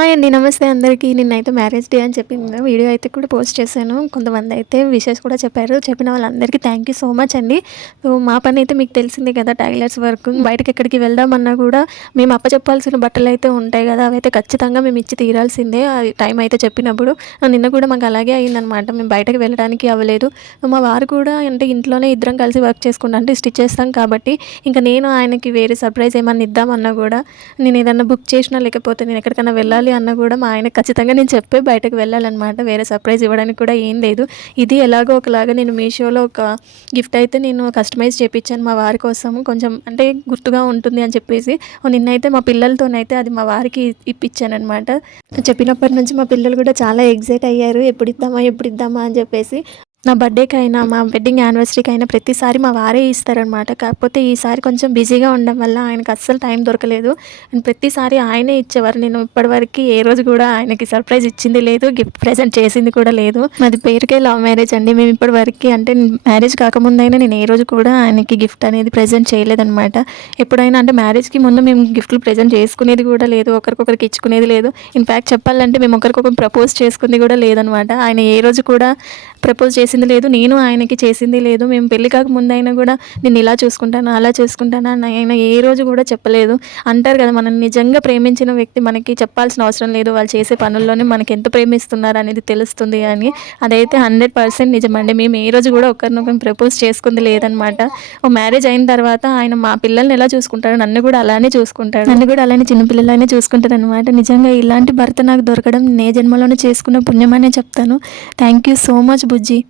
Hi అండి. నమస్తే అందరికీ. నిన్నైతే మ్యారేజ్ డే అని చెప్పి నిన్న వీడియో అయితే కూడా పోస్ట్ చేశాను. కొంతమంది అయితే విషెస్ కూడా చెప్పారు. చెప్పిన వాళ్ళందరికీ థ్యాంక్ యూ సో మచ్ అండి. సో, మా పని అయితే మీకు తెలిసిందే కదా, టైలర్స్ వర్క్. బయటకెక్కడికి వెళ్దామన్నా కూడా మేము అప్పచెప్పాల్సిన బట్టలైతే ఉంటాయి కదా, అవైతే ఖచ్చితంగా మేము ఇచ్చి తీరాల్సిందే. అది టైం అయితే చెప్పినప్పుడు. నిన్న కూడా మాకు అలాగే అయిందనమాట. మేము బయటకి వెళ్ళడానికి అవ్వలేదు. మా వారు కూడా అంటే ఇంట్లోనే ఇద్దరం కలిసి వర్క్ చేసుకుంటాం. అంటే స్టిచ్ చేస్తాం కాబట్టి ఇంకా నేను ఆయనకి వేరే సర్ప్రైజ్ ఏమన్నా ఇద్దామన్నా కూడా, నేను ఏదన్నా బుక్ చేసినా లేకపోతే నేను ఎక్కడికైనా వెళ్ళాలి అన్నా కూడా మా ఆయనకి ఖచ్చితంగా నేను చెప్పే బయటకు వెళ్ళాలన్నమాట. వేరే సర్ప్రైజ్ ఇవ్వడానికి కూడా ఏం లేదు. ఇది ఎలాగో ఒకలాగా నేను మీషోలో ఒక గిఫ్ట్ అయితే నేను కస్టమైజ్ చేపించాను మా వారి కోసం. కొంచెం అంటే గుర్తుగా ఉంటుంది అని చెప్పేసి నిన్నైతే మా పిల్లలతోనైతే అది మా వారికి ఇప్పించానమాట. చెప్పినప్పటి నుంచి మా పిల్లలు కూడా చాలా ఎగ్జైట్ అయ్యారు. ఎప్పుడు ఇద్దామా అని చెప్పేసి. నా బర్త్డేకి అయినా మా వెడ్డింగ్ యానివర్సరీకి అయినా ప్రతిసారి మా వారే ఇస్తారనమాట. కాకపోతే ఈసారి కొంచెం బిజీగా ఉండడం వల్ల ఆయనకు అస్సలు టైం దొరకలేదు. అండ్ ప్రతిసారి ఆయనే ఇచ్చేవారు. నేను ఇప్పటివరకు ఏ రోజు కూడా ఆయనకి సర్ప్రైజ్ ఇచ్చింది లేదు, గిఫ్ట్ ప్రెజెంట్ చేసింది కూడా లేదు. మాది పేరుకే లవ్ మ్యారేజ్ అండి. మేము ఇప్పటివరకు అంటే మ్యారేజ్ కాకముందైనా నేను ఏ రోజు కూడా ఆయనకి గిఫ్ట్ అనేది ప్రెజెంట్ చేయలేదనమాట. ఎప్పుడైనా అంటే మ్యారేజ్కి ముందు మేము గిఫ్ట్లు ప్రెజెంట్ చేసుకునేది కూడా లేదు, ఒకరికొకరికి ఇచ్చుకునేది లేదు. ఇన్ఫ్యాక్ట్ చెప్పాలంటే మేము ఒకరికొకరు ప్రపోజ్ చేసుకుంది కూడా లేదనమాట. ఆయన ఏ రోజు కూడా ప్రపోజ్ చేసింది లేదు, నేను ఆయనకి చేసింది లేదు. మేము పెళ్లి కాకముందైనా కూడా నేను ఇలా చూసుకుంటాను అలా చూసుకుంటాను అని ఆయన ఏ రోజు కూడా చెప్పలేదు. అంటారు కదా, మనం నిజంగా ప్రేమించిన వ్యక్తి మనకి చెప్పాల్సిన అవసరం లేదు, వాళ్ళు చేసే పనుల్లోనే మనకి ఎంత ప్రేమిస్తున్నారు అనేది తెలుస్తుంది అని. అదైతే 100% నిజమండి. మేము ఏ రోజు కూడా ఒకరినొకరు ప్రపోజ్ చేసుకుంది లేదనమాట. ఓ మ్యారేజ్ అయిన తర్వాత ఆయన మా పిల్లల్ని ఎలా చూసుకుంటాడు, నన్ను కూడా అలానే చూసుకుంటాడు. నన్ను కూడా అలానే చిన్నపిల్లలనే చూసుకుంటాడు అనమాట. నిజంగా ఇలాంటి భర్త నాకు దొరకడం నే జన్మలోనే చేసుకున్న పుణ్యమనే చెప్తాను. Thank you so much Bujji.